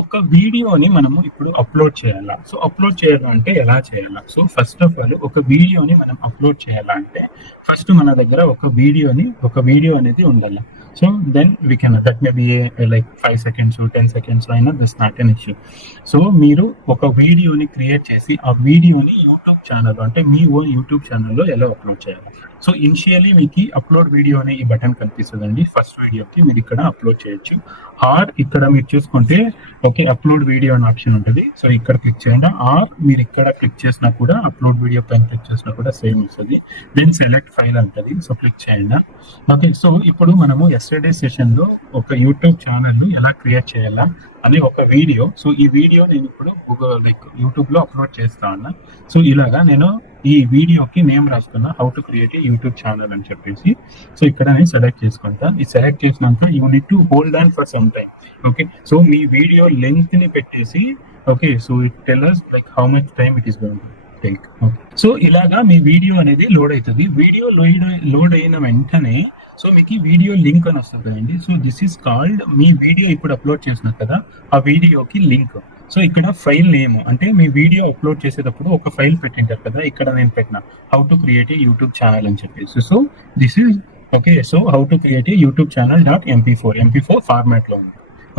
ఒక వీడియోని మనము ఇప్పుడు అప్లోడ్ చేయాలా. సో అప్లోడ్ చేయాలంటే ఎలా చేయాలా? సో ఫస్ట్ ఆఫ్ ఆల్ ఒక వీడియోని మనం అప్లోడ్ చేయాలంటే ఫస్ట్ మన దగ్గర ఒక వీడియో అనేది ఉండాలి. So then we can that may be like 5 seconds 10 seconds అయినా this not an issue. So మీరు ఒక వీడియోని క్రియేట్ చేసి ఆ వీడియోని యూట్యూబ్ ఛానల్ అంటే మీ ఓన్ యూట్యూబ్ ఛానల్లో ఎలా అప్లోడ్ చేయాలి. సో ఇనిషియల్లీ మీకు అప్లోడ్ వీడియో అనే ఈ బటన్ కనిపిస్తుందండి. ఫస్ట్ వీడియోకి మీరు ఇక్కడ అప్లోడ్ చేయొచ్చు. ఆర్ ఇక్కడ మీరు చూసుకుంటే ఓకే అప్లోడ్ వీడియో అనే ఆప్షన్ ఉంటుంది. సో ఇక్కడ క్లిక్ చేయండి. ఆర్ మీరు ఇక్కడ క్లిక్ చేసినా కూడా అప్లోడ్ వీడియో పైన క్లిక్ చేసినా కూడా సేమ్ వస్తుంది. దెన్ సెలెక్ట్ ఫైల్ అంటది. సో క్లిక్ చేయండి. ఓకే సో ఇప్పుడు మనము ఎస్టర్డే సెషన్ లో ఒక యూట్యూబ్ ఛానల్ ని ఎలా క్రియేట్ చేయాలా అనే ఒక వీడియో. సో ఈ వీడియో నేను ఇప్పుడు గూగుల్ లైక్ యూట్యూబ్ లో అప్లోడ్ చేస్తా ఉన్నా. సో ఇలాగా నేను ఈ వీడియోకి నేమ్ రాసుకున్నా how to create a YouTube channel అని చెప్పేసి. సో ఇక్కడ నేను సెలెక్ట్ చేసుకుంటా. ఈ సెలెక్ట్ చేసినాక you need to hold on for some time. Okay so me video length ని పెట్టేసి okay so it tell us like how much time it is going to take. So ఇలాగా మీ video అనేది load అవుతుంది. Video load అయిన వెంటనే so మీకు video link అని వస్తుంది కదండి. So this is called me video ఇప్పుడు అప్లోడ్ చేసినారు కదా ఆ వీడియోకి లింక్. సో ఇక్కడ ఫైల్ నేమ్ అంటే మీ వీడియో అప్లోడ్ చేసేటప్పుడు ఒక ఫైల్ పెట్టింటారు కదా. ఇక్కడ నేను పెట్టిన how to create a YouTube channel అని చెప్పేసి. So this is okay so how to create a YouTube channel .mp4 format లో ఉంది.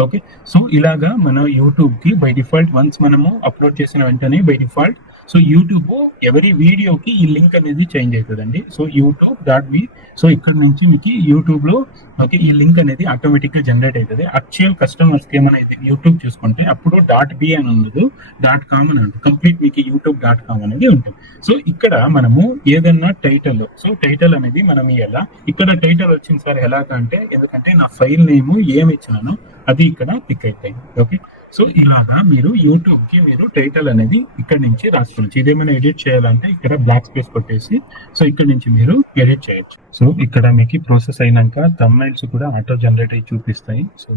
ఓకే సో ఇలాగా మన యూట్యూబ్ కి బై డిఫాల్ట్ వన్స్ మనము అప్లోడ్ చేసిన వెంటనే బై డిఫాల్ట్ సో యూట్యూబ్ ఎవరి వీడియోకి ఈ లింక్ అనేది చేంజ్ అవుతుందండి. సో youtube.v సో ఇక్కడ నుంచి మీకు యూట్యూబ్ లో ఓకే ఈ లింక్ అనేది ఆటోమేటిక్ గా జనరేట్ అవుతుంది. యాక్చువల్ కస్టమర్స్ కి ఏమైనా యూట్యూబ్ చూసుకుంటే అప్పుడు .b అని ఉండదు .com అని ఉంటుంది. కంప్లీట్ మీకు youtube.com అనేది ఉంటుంది. సో ఇక్కడ మనము ఏదన్నా టైటిల్ సో టైటిల్ అనేది మనం ఎలా ఇక్కడ టైటిల్ వచ్చింది సార్ ఎలాగంటే ఎందుకంటే నా ఫైల్ నేమ్ ఏమి ఇచ్చినాను అది ఇక్కడ పిక్ అయిపోయింది. ఓకే సో ఇలాగా మీరు యూట్యూబ్ కి మీరు టైటిల్ అనేది ఇక్కడ నుంచి రాసుకోవచ్చు. ఇదేమైనా ఎడిట్ చేయాలంటే ఇక్కడ బ్లాక్ స్పేస్ కొట్టేసి సో ఇక్కడ నుంచి మీరు ఎడిట్ చేయొచ్చు. సో ఇక్కడ మీకు ప్రాసెస్ అయినాక థంబ్నైల్స్ కూడా ఆటో జనరేట్ అయ్యి చూపిస్తాయి. సో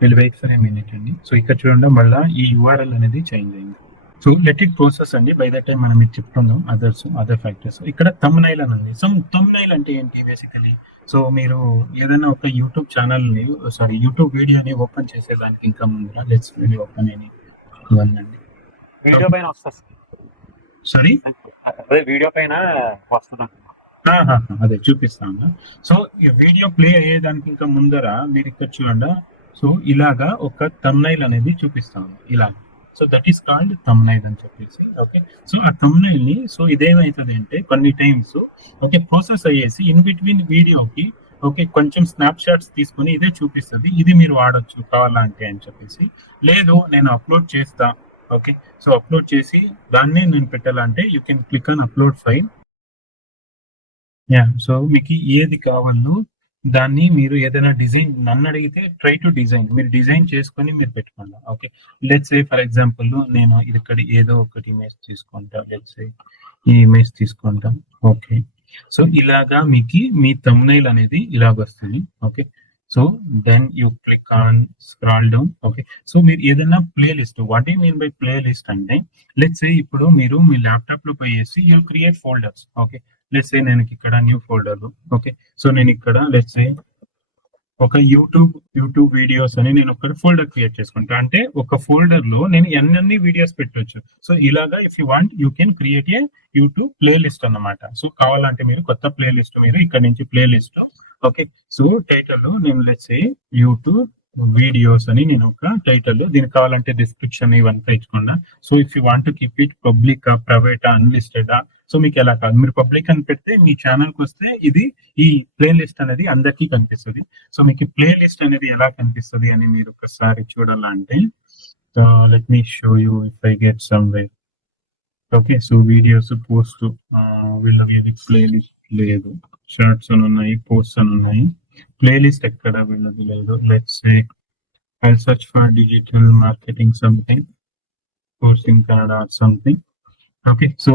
వీళ్ళు వెయిట్ ఫర్ ఏ మినిట్ అండి. సో ఇక్కడ చూడండి మళ్ళీ ఈ URL అనేది చేంజ్ అయింది. సో లెట్ ఇట్ ప్రాసెస్ అండి. బై దట్ టైం మనం మీకు చెప్తున్నాం అదర్ ఫ్యాక్టర్స్. ఇక్కడ థంబ్నైల్ అని ఉంది. సో థంబ్నైల్ అంటే ఏంటి బేసికలీ సో మీరు ఏదైనా ఒక యూట్యూబ్ ఛానల్ ని యూట్యూబ్ వీడియోని ఓపెన్ చేసేదానికి ఇంకా ముందర లెట్స్ వీడియో ఓపెన్ అని ఇవ్వండి. వీడియో పైన వస్తుంది సారీ అదే వీడియో పైన వస్తుంది అదే చూపిస్తాను. సో ఈ వీడియో ప్లే అయ్యేదానికి ఇంకా ముందర మీరు ఇక్కడ చూడండి. సో ఇలాగా ఒక థంబ్నైల్ అనేది చూపిస్తాను ఇలా. So that is called thumbnail అని చెప్పేసి. ఓకే సో ఆ థంబ్నైల్ ని సో ఇదేమైతుంది అంటే కొన్ని టైమ్స్ ఓకే ప్రాసెస్ అయ్యేసి ఇన్ బిట్వీన్ వీడియోకి ఓకే కొంచెం స్నాప్ షాట్స్ తీసుకుని ఇదే చూపిస్తుంది. ఇది మీరు వాడచ్చు కావాలంటే అని చెప్పేసి. లేదు నేను అప్లోడ్ చేస్తా ఓకే సో అప్లోడ్ చేసి దాన్ని నేను పెట్టాలంటే you can click on upload file. So మీకు ఏది కావాలో దాన్ని మీరు ఏదైనా డిజైన్ నన్ను అడిగితే ట్రై టు డిజైన్ మీరు డిజైన్ చేసుకొని మీరు పెట్టుకోండి. Okay let's say for example నేను ఇక్కడ ఏదో ఒకటి ఇమేజ్ తీసుకుంటా. లెట్స్ సే ఈ ఇమేజ్ తీసుకుంటాం. ఓకే సో ఇలాగా మీకు మీ థంబ్నైల్ అనేది ఇలాగ వస్తుంది. Okay so then you click on scroll down. Okay so మీరు ఏదైనా playlist what I mean by playlist అంటే లెట్స్ సే ఇప్పుడు మీరు మీ ల్యాప్టాప్ లో పోయేసి you create folders. Okay let's say నేను ఇక్కడ న్యూ ఫోల్డర్. ఓకే సో నేను ఇక్కడ లెట్స్ సే ఒక యూట్యూబ్ వీడియోస్ అని నేను ఒక ఫోల్డర్ క్రియేట్ చేసుకుంటా. అంటే ఒక ఫోల్డర్ లో నేను ఎన్ని వీడియోస్ పెట్టొచ్చు. సో ఇలాగా if you want you can create a YouTube play list అన్నమాట. సో కావాలంటే మీరు కొత్త ప్లే లిస్ట్ మీరు ఇక్కడ నుంచి play list okay so title లో నేను లెట్స్ సే యూట్యూబ్ వీడియోస్ అని నేను ఒక టైటిల్ దీనికి కావాలంటే డిస్క్రిప్షన్ ఇవంతా ఇచ్చుకున్నా. So if you want keep it public private unlisted so మీకు ఎలా కాదు మీరు పబ్లిక్ అని పెడితే మీ ఛానల్ కి వస్తే ఇది ఈ ప్లే లిస్ట్ అనేది అందరికీ కనిపిస్తుంది. సో మీకు ప్లే లిస్ట్ అనేది ఎలా కనిపిస్తుంది అని మీరు ఒకసారి చూడాలంటే let me show you if I get some way. Okay so videos post వీళ్ళకి ప్లే లిస్ట్ లేదు. షార్ట్స్ అని ఉన్నాయి పోస్ట్ అని ఉన్నాయి. ప్లేలిస్ట్ ఎక్కడ వీళ్ళది లేదు. Let's say I search for digital marketing something course in Kannada something. Okay so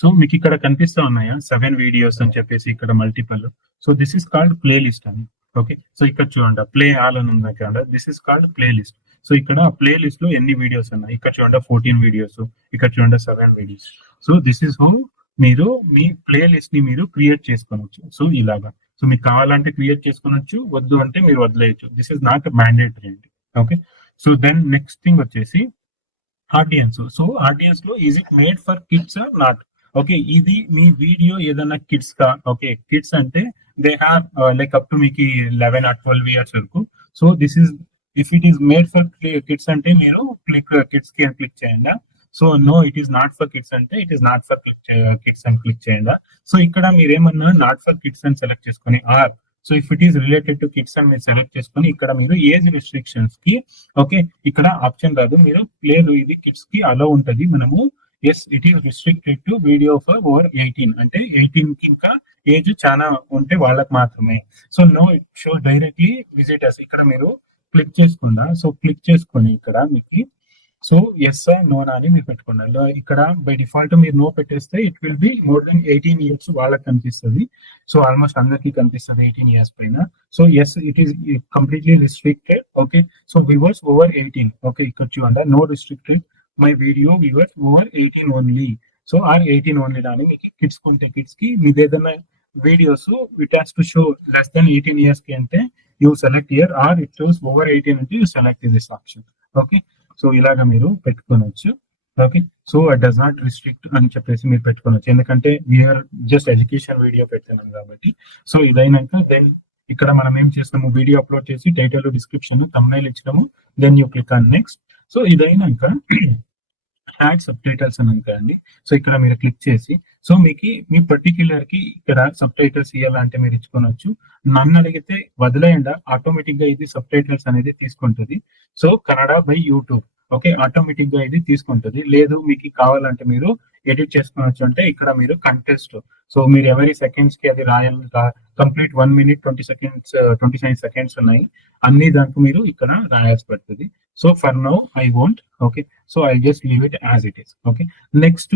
so మీకు ఇక్కడ కనిపిస్తా ఉన్నాయా 7 వీడియోస్ అని చెప్పేసి ఇక్కడ multiple. So this is called play list అని. ఓకే సో ఇక్కడ చూడండి ప్లే ఆల్ అని ఉంది కదా this is called play list. So ఇక్కడ ప్లే లిస్ట్ లో ఎన్ని వీడియోస్ ఉన్నాయి ఇక్కడ చూడండి 14 వీడియోస్ ఇక్కడ చూడండి 7 videos. So this is how మీరు మీ ప్లే లిస్ట్ ని మీరు క్రియేట్ చేసుకోవచ్చు. సో ఇలాగా సో మీకు కావాలంటే క్రియేట్ చేసుకోవచ్చు వద్దు అంటే మీరు వదిలేయచ్చు. దిస్ ఇస్ నాట్ మ్యాండేటరీ అండి. Okay so then next thing వచ్చేసి ఆడియన్స్. సో ఆడియన్స్ లో is it made for kids or not? Okay, ఇది మీ వీడియో ఏదైనా కిడ్స్ కా? ఓకే, కిడ్స్ అంటే they have like up to మీకు 11 or 12 ఇయర్స్ వరకు. So this is if it is made for kids అంటే మీరు కిడ్స్ కి క్లిక్ చేయండి. So no it is not for kids అంటే it is not for kids అని click చేయండి. So ఇక్కడ మీరు ఏమన్నా నాట్ ఫర్ కిడ్స్ అని సెలెక్ట్ చేసుకొని or so if it is related to kids అని మీరు సెలెక్ట్ చేసుకొని ఇక్కడ మీరు ఏజ్ రిస్ట్రిక్షన్స్ కి ఓకే ఇక్కడ ఆప్షన్ రాదు, మీరు లేదు ఇది కిడ్స్ కి అలో ఉంటది. మనము yes it is restricted to video for over 18 అంటే 18 కి ఇంకా ఏజ్ చాలా ఉంటే వాళ్ళకి మాత్రమే. So no it show directly visitors ఇక్కడ మీరు క్లిక్ చేసుకుందా. సో క్లిక్ చేసుకొని ఇక్కడ మీకు సో ఎస్ నో అని మీరు పెట్టుకున్నారు. ఇక్కడ బై డిఫాల్ట్ మీరు నో పెట్టేస్తే it will be more than 18 years వాళ్ళకి కనిపిస్తుంది. సో ఆల్మోస్ట్ అందరికి కనిపిస్తుంది 18 ఇయర్స్ పైన. So yes it is completely restricted. Okay, so viewers over 18. Okay, ఇక్కడ చూడండి no restricted my video viewers over 18 only. So or 18 only అని మీకు కిడ్స్ కొంటే కిడ్స్ కి మీది ఏదైనా videos it has to show less than 18 years కి అంటే you select year are it shows over 18 అంటే you select this option. Okay, so ఇలాగా మీరు పెట్టుకోవచ్చు. Okay, so it does not restrict అని చెప్పేసి మీరు పెట్టుకోవచ్చు, ఎందుకంటే వీఆర్ జస్ట్ ఎడ్యుకేషన్ వీడియో పెడుతున్నాం కాబట్టి. సో ఇదైనాక దెన్ ఇక్కడ మనం ఏం చేస్తాము, వీడియో అప్లోడ్ చేసి టైటిల్ డిస్క్రిప్షన్ థంబ్నెయిల్ ఇచ్చినాము, then you click on next. So ఇదైనాక యాడ్ సబ్ టైటిల్స్ అని ఉంటాయండి. సో ఇక్కడ మీరు క్లిక్ చేసి సో మీకు మీ పర్టిక్యులర్ కి ఇక్కడ సబ్ టైటిల్స్ ఇవ్వాలంటే మీరు ఇచ్చుకోవచ్చు. నన్ను అడిగితే వదిలేయండి, ఆటోమేటిక్ గా ఇది సబ్ టైటిల్స్ అనేది తీసుకుంటుంది. So Kannada by YouTube okay automatic గా ఇది తీసుకుంటుంది. లేదు మీకు కావాలంటే మీరు ఎడిట్ చేసుకోవచ్చు. అంటే ఇక్కడ మీరు కంటెస్ట్ సో మీరు ఎవరీ సెకండ్స్ కి అది రాయాలి, కంప్లీట్ 1 minute 29 seconds ఉన్నాయి అన్ని దానికి మీరు ఇక్కడ రాయాల్సి పడుతుంది. So for now I won't. Okay, so I just leave it as it is. Okay, next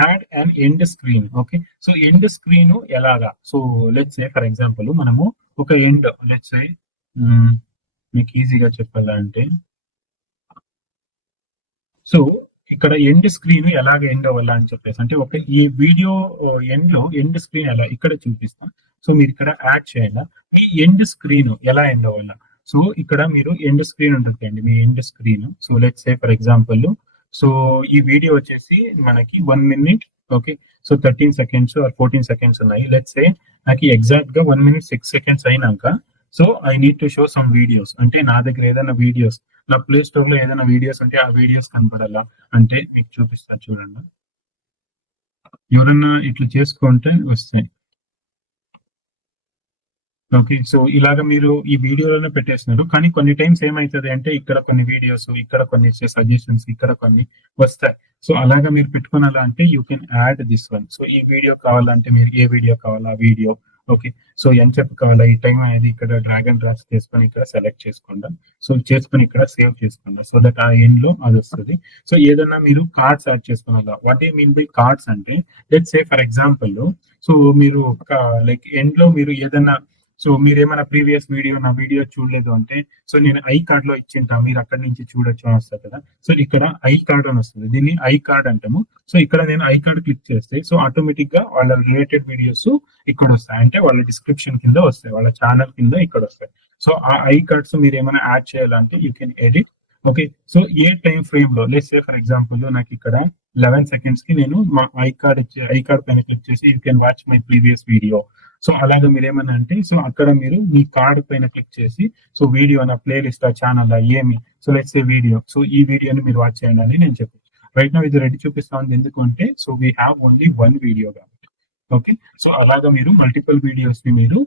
add and end screen. Okay, so end screen ఎలాగా? So let's say for example మనము ఒక ఎండ్ లెట్స్ సే మీకు ఈజీగా చెప్పాలంటే so ఇక్కడ end screen ఎలాగ end అవ్వాలా అని చెప్పేసి అంటే ఒక ఈ వీడియో ఎండ్ లో ఎండ్ స్క్రీన్ ఎలా ఇక్కడ చూపిస్తాం. సో మీరు ఇక్కడ యాడ్ చేయాలా మీ ఎండ్ స్క్రీన్ ఎలా ఎండ్ అవ్వాలా. సో ఇక్కడ మీరు ఎండ్ స్క్రీన్ ఉంటుంది అండి మీ end screen. So let's say for example so ఈ వీడియో వచ్చేసి మనకి 1 minute okay so 13 seconds or 14 seconds ఉన్నాయి. లెట్స్ సే నాకు ఎగ్జాక్ట్ గా 1 minute 6 seconds అయినాక so I need to show some videos అంటే నా దగ్గర ఏదైనా వీడియోస్ నా ప్లే స్టోర్ లో ఏదైనా వీడియోస్ ఉంటే ఆ వీడియోస్ కనపడాలా అంటే మీకు చూపిస్తాను చూడండి. ఎవరన్నా ఇట్లా చేసుకుంటే వస్తాయి. ఓకే, సో ఇలాగ మీరు ఈ వీడియోలోనే పెట్టేస్తున్నారు, కానీ కొన్ని టైమ్స్ ఏమైతుంది అంటే ఇక్కడ కొన్ని వీడియోస్ ఇక్కడ కొన్ని సజెషన్స్ ఇక్కడ కొన్ని వస్తాయి. సో అలాగా మీరు పెట్టుకోవాలా అంటే you can add this one. So ఈ వీడియో కావాలంటే మీరు ఏ వీడియో కావాలా వీడియో ఓకే సో ఎంత చెప్పు కావాలా ఈ టైం అనేది ఇక్కడ డ్రాగ్ అండ్ డ్రాప్ చేసుకొని ఇక్కడ సెలెక్ట్ చేసుకోండి. సో చేసుకొని ఇక్కడ సేవ్ చేసుకోండి. సో దట్ ఆ ఎండ్ లో అది వస్తుంది. సో ఏదైనా మీరు కార్డ్స్ యాడ్ చేసుకోవాలా. What a mean by cards అంటే let's say for example so మీరు ఒక లైక్ ఎండ్ లో మీరు ఏదైనా సో మీరు ఏమైనా ప్రీవియస్ వీడియో నా వీడియో చూడలేదు అంటే సో నేను ఐ కార్డ్ లో ఇచ్చింటా మీరు అక్కడి నుంచి చూడొచ్చు అని వస్తుంది కదా. సో ఇక్కడ ఐ కార్డ్ అని వస్తుంది, దీన్ని ఐ కార్డ్ అంటాము. సో ఇక్కడ నేను ఐ కార్డ్ క్లిక్ చేస్తే సో ఆటోమేటిక్ గా వాళ్ళ రిలేటెడ్ వీడియోస్ ఇక్కడ వస్తాయి, అంటే వాళ్ళ డిస్క్రిప్షన్ కింద వస్తాయి, వాళ్ళ ఛానల్ కింద ఇక్కడ వస్తాయి. సో ఆ ఐ కార్డ్స్ మీరు ఏమైనా యాడ్ చేయాలంటే you can edit. Okay, so A time frame లో లెట్స్ సే ఫర్ ఎగ్జాంపుల్ నాకు ఇక్కడ 11 seconds కి నేను మా ఐ కార్డ్ పైన క్లిక్ చేసి you can watch my previous video. So అలాగే మీరు ఏమన్నా అంటే సో అక్కడ మీరు మీ కార్డ్ పైన క్లిక్ చేసి సో వీడియో నా ప్లేలిస్ట్ ఛానల్ ఏమి so let's say video so ఈ వీడియోని మీరు వాచ్ చేయండి అని నేను చెప్పాను. రైట్ నౌ ఇది రెడీ చూపిస్తా ఉంది ఎందుకంటే so we have only 1 video కాబట్టి. ఓకే, సో అలాగా మీరు మల్టిపుల్ వీడియోస్ ని మీరు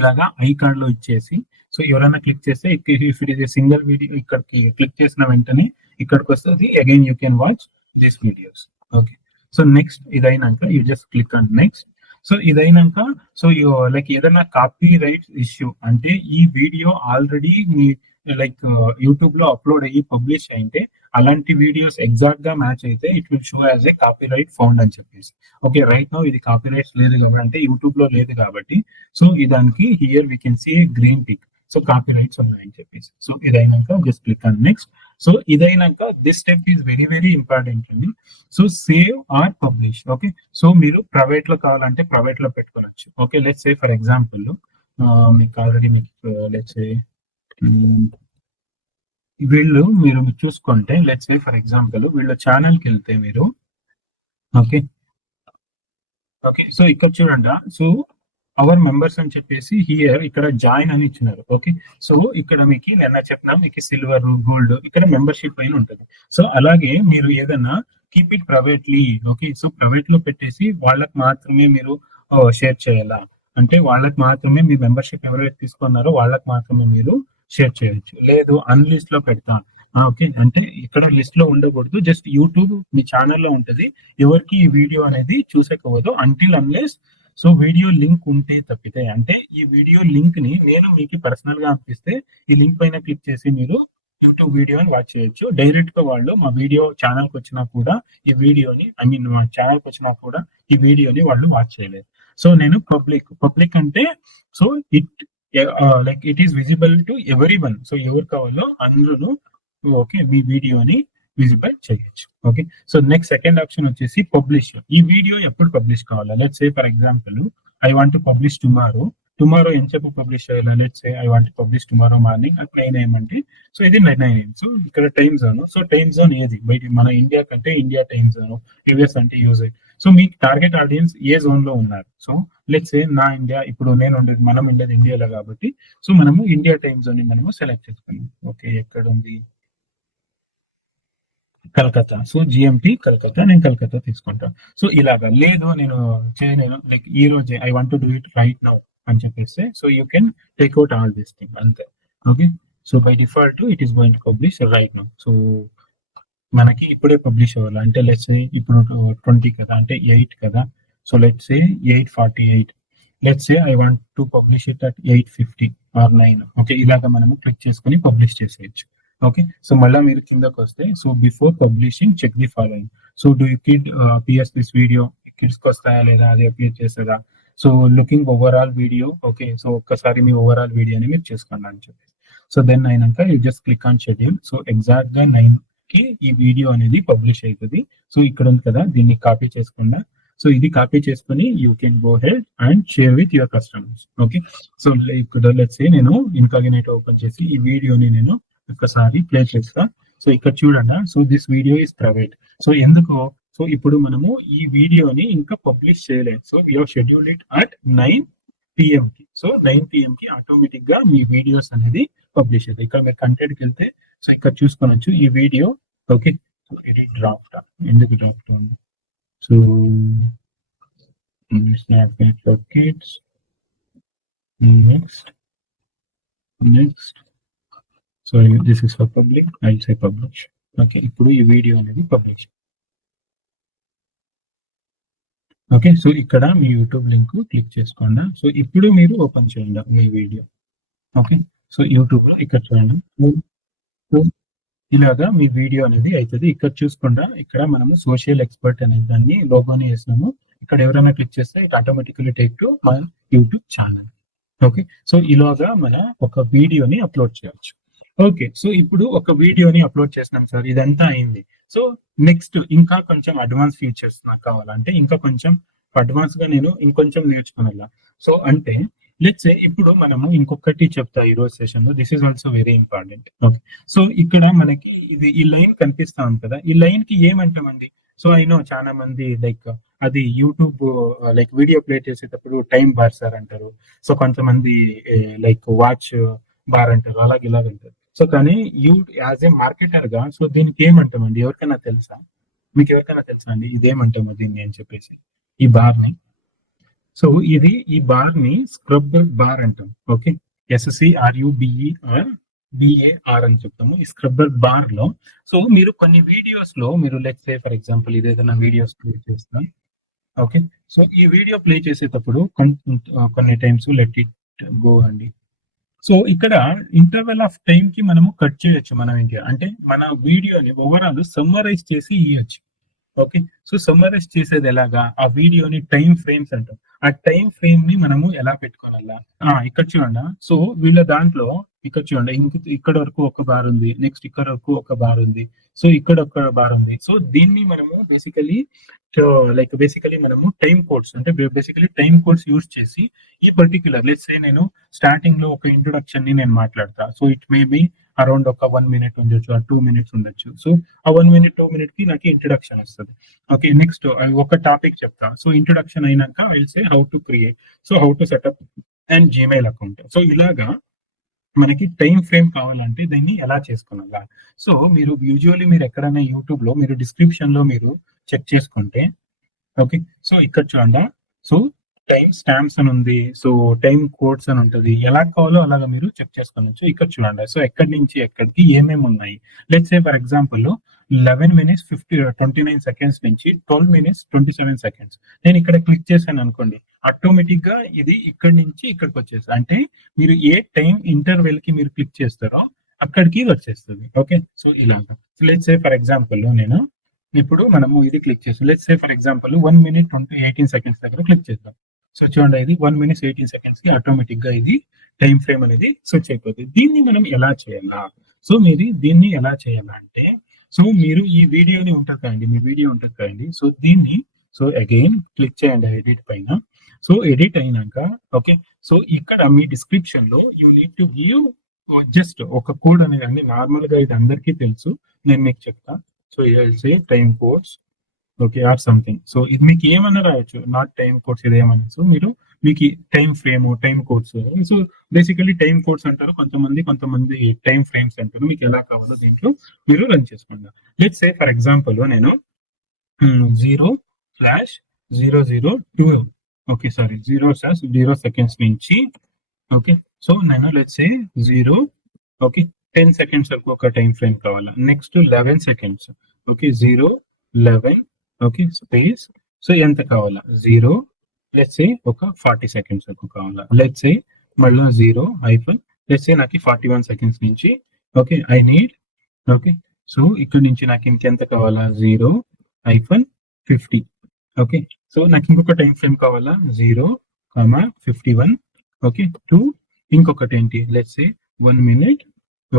ఇలాగా ఐ కార్డ్ లో ఇచ్చేసి సో ఎవరైనా క్లిక్ చేస్తే if it is single video ఇక్కడికి క్లిక్ చేసిన వెంటనే ఇక్కడికి వస్తుంది again you can watch this videos. Okay, so next ఇదైనాక you just click on next. So ఇదైనాక సో లైక్ ఏదైనా కాపీ రైట్ ఇష్యూ అంటే ఈ వీడియో ఆల్రెడీ మీ లైక్ యూట్యూబ్ లో అప్లోడ్ అయ్యి పబ్లిష్ అయితే అలాంటి వీడియోస్ ఎగ్జాక్ట్ గా మ్యాచ్ అయితే it will show as a copyright found అని చెప్పేసి. ఓకే, రైట్ నో ఇది కాపీ రైట్స్ లేదు కాబట్టి అంటే యూట్యూబ్ లో లేదు కాబట్టి సో దానికి here we can see green tick so copyrights ఉన్నాయని చెప్పేసి. సో ఇదైనాక just click on next. So ఇదైనాక this step is very very important అండి. So save or publish. Okay, so మీరు ప్రైవేట్ లో కావాలంటే ప్రైవేట్ లో పెట్టుకోవచ్చు. Okay, let's say for example మీకు ఆల్రెడీ మీకు లెట్స్ సే వీళ్ళు మీరు చూసుకుంటే లెట్స్ సే ఫర్ ఎగ్జాంపుల్ వీళ్ళ ఛానల్కి వెళ్తే మీరు ఓకే ఓకే సో ఇక్కడ చూడండి సో అవర్ మెంబర్స్ అని చెప్పేసి హియర్ ఇక్కడ జాయిన్ అని ఇచ్చినారు ఓకే సో ఇక్కడ మీకు నిన్న చెప్పినా మీకు సిల్వర్ గోల్డ్ ఇక్కడ మెంబర్షిప్ పైన ఉంటుంది సో అలాగే మీరు ఏదైనా keep it privately okay so private లో పెట్టేసి వాళ్ళకి మాత్రమే మీరు షేర్ చేయాలా అంటే వాళ్ళకి మాత్రమే మీ మెంబర్షిప్ ఎవరైతే తీసుకున్నారో వాళ్ళకి మాత్రమే మీరు షేర్ చేయొచ్చు లేదు అన్లిస్ట్ లో పెడతా ఓకే అంటే ఇక్కడ లిస్ట్ లో ఉండకూడదు జస్ట్ యూట్యూబ్ మీ ఛానల్లో ఉంటది ఎవరికి ఈ వీడియో అనేది చూసేకూడదు until unless so video link ఉంటే తప్పితే అంటే ఈ వీడియో లింక్ ని నేను మీకు పర్సనల్ గా పంపిస్తే ఈ లింక్ పైన క్లిక్ చేసి మీరు యూట్యూబ్ వీడియోని వాచ్ చేయొచ్చు డైరెక్ట్ గా వాళ్ళు మా వీడియో ఛానల్ కి వచ్చినా కూడా ఈ వీడియోని ఐ మీన్ మా ఛానల్ కి వచ్చినా కూడా ఈ వీడియోని వాళ్ళు వాచ్ చేయలేదు సో నేను పబ్లిక్ అంటే so it like it is visible to every one so ఎవరు కావాలో అందరూ ఓకే మీ వీడియోని విజిబుల్ చేయొచ్చు okay so next second option వచ్చేసి పబ్లిష్ ఈ వీడియో ఎప్పుడు పబ్లిష్ కావాలా let's say for example I want to publish tomorrow ఎంతసేపు పబ్లిష్ చేయాలా let's say I want to publish tomorrow morning at 9 AM అంటే సో ఇది 9 AM సో ఇక్కడ time zone so time zone ఏది బయట మన ఇండియా కంటే ఇండియా టైం జోన్ యూఎస్ అంటే యూజ్ సో మీ టార్గెట్ ఆడియన్స్ ఏ జోన్ లో ఉన్నారు సో లెట్స్ సే నా ఇండియా ఇప్పుడు నేను ఉండేది మనం ఉండేది ఇండియాలో కాబట్టి సో మనము ఇండియా టైం జోన్ ని మనము సెలెక్ట్ చేసుకున్నాం ఓకే ఎక్కడ ఉంది కలకత్తా సో జిఎంటి కలకత్తా నేను కలకత్తా తీసుకుంటాను సో ఇలాగా లేదు నేను చేయలేను లైక్ ఈ రోజే I want to do it right now అని చెప్పేస్తే so you can take out all this thing అంతే okay so by default it is going to publish right now so మనకి ఇప్పుడే పబ్లిష్ అవ్వాలి అంటే లెట్స్ సే ఇప్పుడు 20 కదా అంటే 8 కదా so let's say 8:48 let's say I want to publish it at 8:50 or 9 okay ఇలాగా మనము క్లిక్ చేసుకొని పబ్లిష్ చేసేయచ్చు ఓకే సో మళ్ళీ మీరు కిందకి వస్తే so before publishing check the following so do you కిడ్ పిఎస్ దిస్ వీడియో కిడ్స్ కి వస్తాయా లేదా అది అప్లోడ్ చేసేదా so looking overall video okay so ఒక్కసారి మీ ఓవరాల్ వీడియోని మీరు చేసుకోండి అని చెప్పి సో దెన్ అయినాక you just click on schedule so exact గా 9 కి ఈ వీడియో అనేది పబ్లిష్ అవుతుంది సో ఇక్కడ ఉంది కదా దీన్ని కాపీ చేసుకుండా సో ఇది కాపీ చేసుకుని you can go head and share with your customers okay so ఇక్కడ లెట్స్ సే నేను ఇన్కాగ్నేట్ ఓపెన్ చేసి ఈ వీడియోని నేను ఒకసారి ప్లే చేస్తా సో ఇక్కడ చూడండి so this video is private so ఎందుకు సో ఇప్పుడు మనము ఈ వీడియోని ఇంకా పబ్లిష్ చేయలేదు so we have schedule it at 9 PM కి సో 9 PM కి ఆటోమేటిక్ గా మీ వీడియోస్ అనేది పబ్లిష్ అవుతాయి ఇక్కడ మీరు కంటెంట్కి వెళ్తే సో ఇక్కడ చూసుకోవచ్చు ఈ వీడియో ఓకే సో ఇది డ్రాఫ్ట్ ఎందుకు డ్రాఫ్ట్ ఉంది so Snapchat for kids next so this is for public I'll say publish okay ఇప్పుడు ఈ వీడియో అనేది పబ్లిష్ ఓకే సో ఇక్కడ మీ యూట్యూబ్ లింక్ క్లిక్ చేసుకోండి సో ఇప్పుడు మీరు ఓపెన్ చేయండి మీ వీడియో ఓకే సో యూట్యూబ్ లో ఇక్కడ చూడండి సో ఇలాగా మీ వీడియో అనేది అవుతుంది ఇక్కడ చూసుకుంటా ఇక్కడ మనము సోషల్ ఎక్స్పర్ట్ అనే దాన్ని లోగోని వేసినాము ఇక్కడ ఎవరైనా క్లిక్ చేస్తే ఇట్ ఆటోమేటికల్లీ టేక్ టు మన యూట్యూబ్ ఛానల్ ఓకే సో ఇలాగా మన ఒక వీడియోని అప్లోడ్ చేయొచ్చు ఓకే సో ఇప్పుడు ఒక వీడియోని అప్లోడ్ చేసినాం సార్ ఇదంతా అయింది సో నెక్స్ట్ ఇంకా కొంచెం అడ్వాన్స్ ఫీచర్స్ నాకు కావాలంటే ఇంకా కొంచెం అడ్వాన్స్ గా నేను ఇంకొంచెం నేర్చుకునేలా సో అంటే లెట్స్ సే ఇప్పుడు మనము ఇంకొకటి చెప్తా ఈ రోజు సెషన్ లో this is also very important okay so ఇక్కడ మనకి ఇది ఈ లైన్ కనిపిస్తా ఉంది కదా ఈ లైన్ కి ఏమంటామండి సో అయినో చాలా మంది లైక్ అది యూట్యూబ్ లైక్ వీడియో ప్లే చేసేటప్పుడు టైం బార్ సార్ అంటారు సో కొంతమంది లైక్ వాచ్ బార్ అంటారు అలాగే ఇలాగ అంటారు సో కానీ యాజ్ ఏ మార్కెటర్ గా సో దీనికి ఏమంటామండి ఎవరికైనా తెలుసా మీకు ఎవరికైనా తెలుసా అండి ఇదేమంటాము దీన్ని అని చెప్పేసి ఈ బార్ ని సో ఇది ఈ బార్ ని స్క్రబ్ బార్ అంటాం ఓకే SCRUBER BAR అని చెప్తాము ఈ స్క్రబ్బర్ బార్ లో సో మీరు కొన్ని వీడియోస్ లో మీరు లెట్స్ సే ఫర్ ఎగ్జాంపుల్ ఇదేదైనా వీడియోస్ ప్లే చేస్తాం ఓకే సో ఈ వీడియో ప్లే చేసేటప్పుడు కొన్ని టైమ్స్ లెట్ ఇట్ గో అండి సో ఇక్కడ ఇంటర్వెల్ ఆఫ్ టైం కి మనము కట్ చేయొచ్చు మనం ఇండియా అంటే మన వీడియోని ఓవరాల్ సమ్మరైజ్ చేసి ఇవ్వచ్చు ఓకే సో సమ్మరైజ్ చేసేది ఎలాగా ఆ వీడియోని టైం ఫ్రేమ్స్ అంటాం ఆ టైం ఫ్రేమ్ ని మనము ఎలా పెట్టుకోవాలా ఇక్కడ చూడండి సో వీళ్ళ దాంట్లో ఇక్కడ చూడండి ఇక్కడ వరకు ఒక బార్ ఉంది, నెక్స్ట్ ఇక్కడ వరకు ఒక బార్ ఉంది, సో ఇక్కడ ఒక బార్ ఉంది. సో దీన్ని మనము బేసికలీ మనము టైం కోడ్స్ అంటే బేసికలీ టైం కోడ్స్ యూస్ చేసి ఈ పర్టిక్యులర్ లెట్స్ సే నేను స్టార్టింగ్ లో ఒక ఇంట్రొడక్షన్ ని నేను మాట్లాడతా. So it may be around ఒక 1 minute ఉండొచ్చు, 2 minutes ఉండొచ్చు. సో ఆ 1 minute 2 minute కి నాకు ఇంట్రొడక్షన్ వస్తుంది. ఓకే, నెక్స్ట్ ఒక టాపిక్ చెప్తా. సో ఇంట్రొడక్షన్ అయినాక I will say how to create, so how to set up and Gmail account. So ఇలాగా మనకి టైం ఫ్రేమ్ కావాలంటే దీన్ని ఎలా చేసుకున్నారా. సో మీరు యూజువల్లీ మీరు ఎక్కడైనా యూట్యూబ్ లో మీరు డిస్క్రిప్షన్ లో మీరు చెక్ చేసుకుంటే, ఓకే, సో ఇక్కడ చూడండి. సో టైం స్టాంప్స్ అని ఉంది, సో టైం కోడ్స్ అని ఉంటుంది. ఎలా కావాలో అలాగా మీరు చెక్ చేసుకోవచ్చు. ఇక్కడ చూడండి, సో ఎక్కడి నుంచి ఎక్కడికి ఏమేమి ఉన్నాయి. Let's say for example 11 minutes 29 seconds నుంచి 12 minutes 27 seconds నేను ఇక్కడ క్లిక్ చేశాను అనుకోండి, ఆటోమేటిక్ గా ఇది ఇక్కడి నుంచి ఇక్కడికి వచ్చేస్తుంది. అంటే మీరు ఏ టైం ఇంటర్వెల్ కి మీరు క్లిక్ చేస్తారో అక్కడికి వచ్చేస్తుంది. ఓకే, సో ఇలాగా. లెట్స్ సే ఫర్ ఎగ్జాంపుల్ నేను ఇప్పుడు మనము ఇది క్లిక్ చేస్తాం. Let's say for example 1 minute 18 seconds దగ్గర క్లిక్ చేద్దాం. సో చూడండి, ఇది 1 minute 18 seconds కి ఆటోమేటిక్ గా ఇది టైం ఫ్రేమ్ అనేది స్విచ్ అయిపోతుంది. దీన్ని మనం ఎలా చేయాలా? సో మీరు దీన్ని ఎలా చేయాలా అంటే, సో మీరు ఈ వీడియోని ఉంటుంది కదండి, మీ వీడియో ఉంటుంది కదండి. సో దీన్ని సో అగైన్ క్లిక్ చేయండి ఎడిట్ పైన. సో ఎడిట్ అయినాక ఓకే, సో ఇక్కడ మీ డిస్క్రిప్షన్ లో you need to give just ఒక కోడ్ అనేది, నార్మల్ గా ఇది అందరికీ తెలుసు, నేను మీకు చెప్తా. So say time codes, okay, or something. So ఇది మీకు ఏమన్నా రాయొచ్చు, నాట్ టైం కోడ్స్, ఇది ఏమన్నా. సో మీరు మీకు time frame, time codes, so basically time codes అంటారు కొంతమంది టైం ఫ్రేమ్స్ అంటారు. మీకు ఎలా కావాలో దీంట్లో మీరు రన్ చేసుకోండి. లెట్స్ సే ఫర్ ఎగ్జాంపుల్ నేను 0/002 ఓకే సారీ 0/0 seconds నుంచి ఓకే, సో నేను లెట్స్ సే 0 ఓకే 10 seconds వరకు ఒక టైం ఫ్రేమ్ కావాలా. Next 11 seconds okay 0/11 okay space, so ఎంత కావాలా 0 లెట్స్ సే ఒక 40 seconds వరకు కావాలా. లెట్స్ సే మళ్ళీ 0 హైఫన్ లెట్స్ సే నాకు 41 seconds నుంచి okay I need okay, so ఇక్కడ నుంచి నాకు ఇంకెంత కావాలా 0/50 ఓకే. సో నాకు ఇంకొక టైం ఫ్రేమ్ కావాలా 0,51 ఓకే టు ఇంకొకటి ఏంటి let's say 1 minute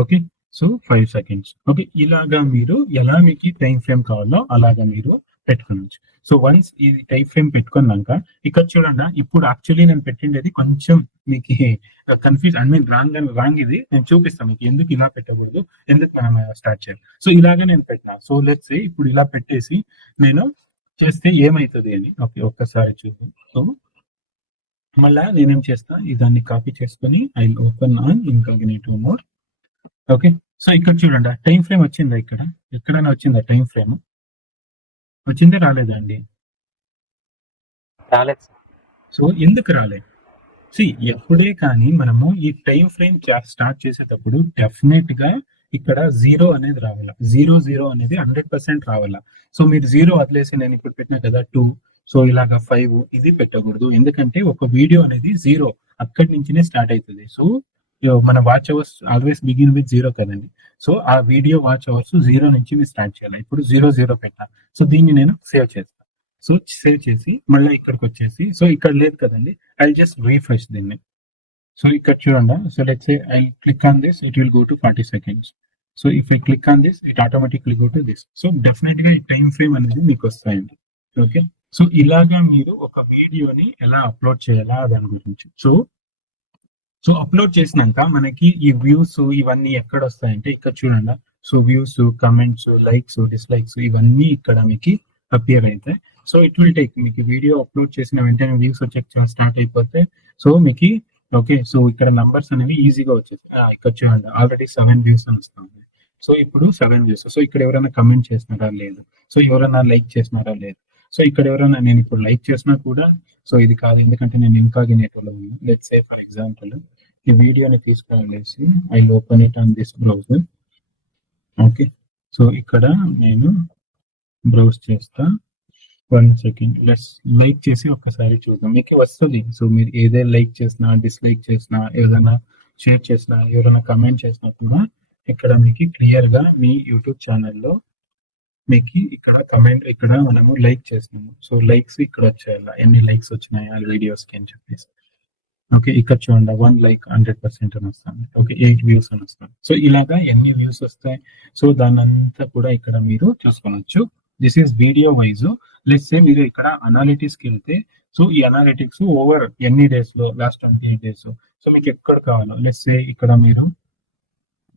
okay, so 5 seconds okay. ఇలాగా మీరు ఎలా మీకు టైం ఫ్రేమ్ కావాలో అలాగా మీరు పెట్టుకోవచ్చు. సో వన్స్ ఈ టైం ఫ్రేమ్ పెట్టుకున్నాక ఇక్కడ చూడండి, ఇప్పుడు యాక్చువల్లీ నేను పెట్టిండేది కొంచెం మీకు కన్ఫ్యూజ్ రాంగ్ ఇది నేను చూపిస్తాను మీకు ఎందుకు ఇలా పెట్టకూడదు, ఎందుకు మనం స్టార్ట్ చేయాలి. సో ఇలాగే నేను పెట్టినా. సో లెట్స్ సే ఇప్పుడు ఇలా పెట్టేసి నేను చేస్తే ఏమవుతుంది అని ఓకే ఒక్కసారి చూద్దాం. సో మళ్ళా నేనేం చేస్తా, దాన్ని కాపీ చేసుకొని I open on incognito mode okay. So ఇక్కడ చూడండి టైం ఫ్రేమ్ వచ్చిందా, ఇక్కడ ఎక్కడైనా వచ్చిందా టైం ఫ్రేమ్? వచ్చిందే రాలేదా అండి? రాలేదు. సో ఎందుకు రాలేదు? ఎప్పుడే కానీ మనము ఈ టైం ఫ్రేమ్ స్టార్ట్ చేసేటప్పుడు డెఫినెట్ గా ఇక్కడ 0 అనేది రావాలా, 0 అనేది 100% రావాలా. సో మీరు 0 వదిలేసి నేను ఇప్పుడు పెట్టినా కదా 2, సో ఇలాగా 5 ఇది పెట్టకూడదు. ఎందుకంటే ఒక వీడియో అనేది 0 అక్కడి నుంచినే స్టార్ట్ అవుతుంది. సో మన watch hours always begin with 0 కదండి. సో ఆ వీడియో వాచ్ అవర్స్ 0 నుంచి మీరు స్టార్ట్ చేయాలి. ఇప్పుడు 0 పెట్టా. సో దీన్ని నేను సేవ్ చేస్తాను. సో సేవ్ చేసి మళ్ళీ ఇక్కడికి వచ్చేసి, సో ఇక్కడ లేదు కదండి, ఐ జస్ట్ రీఫ్రెష్ దీన్ని. సో ఇక్కడ చూడండి, so let's say I click on this, it will go to 40 seconds. So if I click on this, it automatically go to this. So definite గా ఈ టైం ఫ్రేమ్ అనేది మీకు వస్తాయండి. Okay, so ఇలాగా మీరు ఒక వీడియోని ఎలా అప్లోడ్ చేయాలా దాని గురించి. సో అప్లోడ్ చేసినాక మనకి ఈ వ్యూస్ ఇవన్నీ ఎక్కడ వస్తాయంటే ఇక్కడ చూడండి. So views, comments, likes, dislikes ఇవన్నీ ఇక్కడ మీకు అపియర్ అవుతాయి. సో ఇట్ విల్ టేక్ మీకు వీడియో అప్లోడ్ చేసిన వెంటనే వ్యూస్ వచ్చే స్టార్ట్ అయిపోతే సో మీకు ఓకే, సో ఇక్కడ నంబర్స్ అనేవి ఈజీగా వచ్చేస్తాయి. ఇక్కడ చూడండి ఆల్రెడీ 7 వ్యూస్ అని వస్తుంది. సో ఇప్పుడు 7 వ్యూస్. సో ఇక్కడ ఎవరైనా కమెంట్ చేసినారా లేదు, సో ఎవరైనా లైక్ చేసినారా లేదు. సో ఇక్కడ ఎవరైనా నేను ఇప్పుడు లైక్ చేసినా కూడా సో ఇది కాదు, ఎందుకంటే నేను ఇన్కాగ్నిటోలో ఉన్నాను. లెట్స్ సే ఫర్ ఎగ్జాంపుల్ ఈ వీడియోని తీసుకెళ్ళేసి I open it on this browser okay. So ఇక్కడ నేను బ్రౌజ్ చేస్తా. 1 second లెట్స్ లైక్ చేసి ఒక్కసారి చూద్దాం, మీకు వస్తుంది. సో మీరు ఏదైనా లైక్ చేసినా, డిస్లైక్ చేసినా, ఏదైనా షేర్ చేసినా, ఎవరైనా కమెంట్ చేసినా కూడా ఇక్కడ మీకు క్లియర్ గా మీ యూట్యూబ్ ఛానల్లో మీకు ఇక్కడ కమెంట్, ఇక్కడ మనము లైక్ చేస్తున్నాము. సో లైక్స్ ఇక్కడ వచ్చాయి, ఎన్ని లైక్స్ వచ్చినాయి ఆ వీడియోస్ కి అని చెప్పేసి. ఓకే. ఇక్కడ చూడండి 1 లైక్ 100% అని వస్తుంది. ఓకే. 8 వ్యూస్ అని వస్తుంది. సో, ఇలాగా ఎన్ని వ్యూస్ వస్తాయి. సో, దాన్నంతా కూడా ఇక్కడ మీరు చూసుకోవచ్చు. This is video wise. Let's say మీరు ఇక్కడ అనాలిటిక్స్‌కెళ్తే సో, ఈ అనాలిటిక్స్ ఓవర్ ఎన్ని డేస్‌లో లాస్ట్ 28 డేస్. సో, మీకు ఎక్కడ కావాలో లెట్స్ సే ఇక్కడ మీరు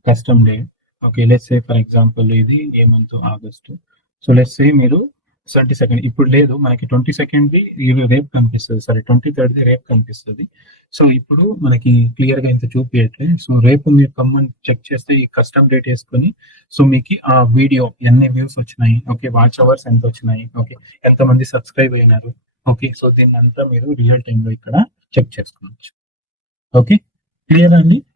custom day. Okay. Let's say for example ఇది a month August. So, let's say మీరు 22nd ఇప్పుడు లేదు మనకి 22nd ఇది రేపు కనిపిస్తది. సారీ 23rd రేపు కనిపిస్తది. సో, ఇప్పుడు మనకి క్లియర్‌గా ఇంత చూపియట్లే. సో, రేపు మీరు కమ్మని చెక్ చేస్తే ఈ కస్టమ్ డేట్ యేసుకొని సో, మీకి ఆ వీడియో ఎన్ని వ్యూస్ వచ్చినాయి. ఓకే. వాచ్ అవర్స్ ఎంతొచ్చినాయి. ఓకే. ఎంతమంది సబ్‌స్క్రైబ్ అయినారు. ఓకే. సో, దీన్నంతా మీరు రియల్ టైమ్‌లో ఇక్కడ చెక్ చేసుకోవచ్చు. ఓకే. క్లియరా అండి?